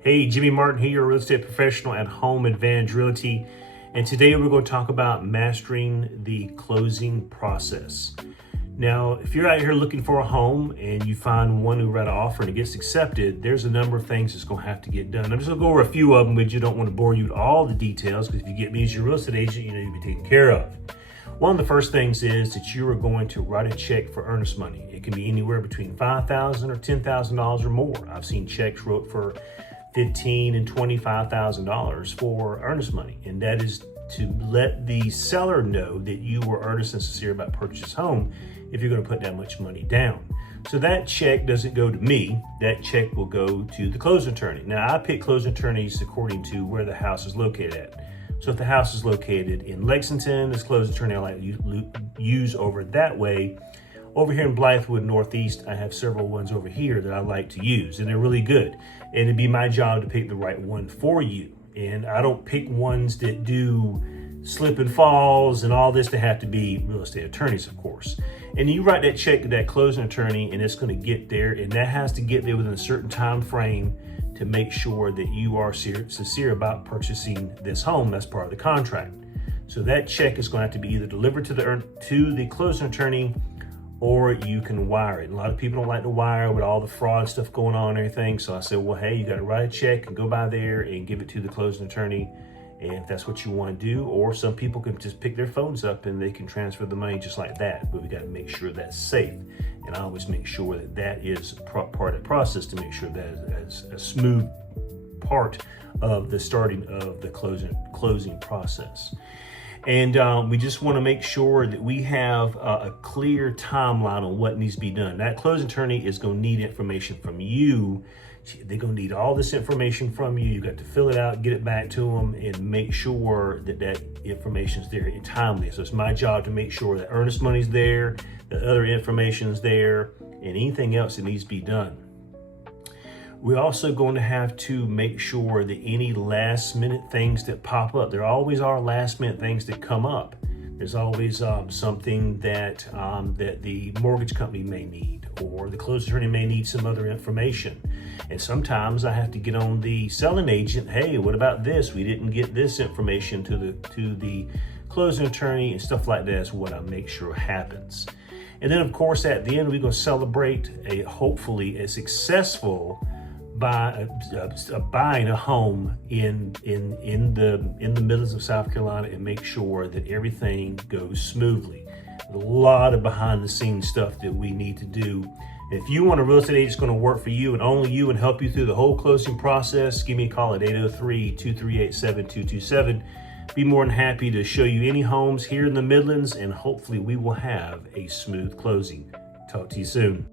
Hey, Jimmy Martin here, real estate professional at Home Advantage Realty. And today we're going to talk about mastering the closing process. Now, if you're out here looking for a home and you find one who read an offer and it gets accepted, there's a number of things that's going to have to get done. I'm just going to go over a few of them, but you don't want to bore you with all the details, because if you get me as your real estate agent, you know you'll be taken care of. One of the first things is that you are going to write a check for earnest money. It can be anywhere between $5,000 or $10,000 or more. I've seen checks wrote for $15,000 and $25,000 for earnest money, and that is to let the seller know that you were earnest and sincere about purchasing this home if you're going to put that much money down. So that check doesn't go to me. That check will go to the closing attorney. Now, I pick closing attorneys according to where the house is located at. So if the house is located in Lexington, this closing attorney I like to use over that way. Over here in Blythewood Northeast, I have several ones over here that I like to use, and they're really good. And it'd be my job to pick the right one for you. And I don't pick ones that do slip and falls and all this. They have to be real estate attorneys, of course. And you write that check to that closing attorney, and it's going to get there, and that has to get there within a certain time frame to make sure that you are sincere about purchasing this home. That's part of the contract. So that check is going to have to be either delivered to the closing attorney, or you can wire it. And a lot of people don't like to wire with all the fraud stuff going on and everything. So I said, well, hey, you got to write a check and go by there and give it to the closing attorney, and if that's what you want to do. Or some people can just pick their phones up and they can transfer the money just like that. But we got to make sure that's safe. And I always make sure that that is part of the process, to make sure that is a smooth part of the starting of the closing process. And we just want to make sure that we have a clear timeline on what needs to be done. That closing attorney is going to need information from you. They're going to need all this information from you. You got to fill it out, get it back to them, and make sure that that information is there and timely. So it's my job to make sure that earnest money's there, that other information is there, and anything else that needs to be done. We're also going to have to make sure that any last minute things that pop up, there always are last minute things that come up. There's always something that the mortgage company may need, or the closing attorney may need some other information. And sometimes I have to get on the selling agent. Hey, what about this? We didn't get this information to the closing attorney, and stuff like that is what I make sure happens. And then, of course, at the end, we're going to celebrate hopefully a successful buying a home in the Midlands of South Carolina, and make sure that everything goes smoothly. A lot of behind the scenes stuff that we need to do. If you want a real estate agent that's going to work for you and only you and help you through the whole closing process, give me a call at 803-238-7227. Be more than happy to show you any homes here in the Midlands, and hopefully we will have a smooth closing. Talk to you soon.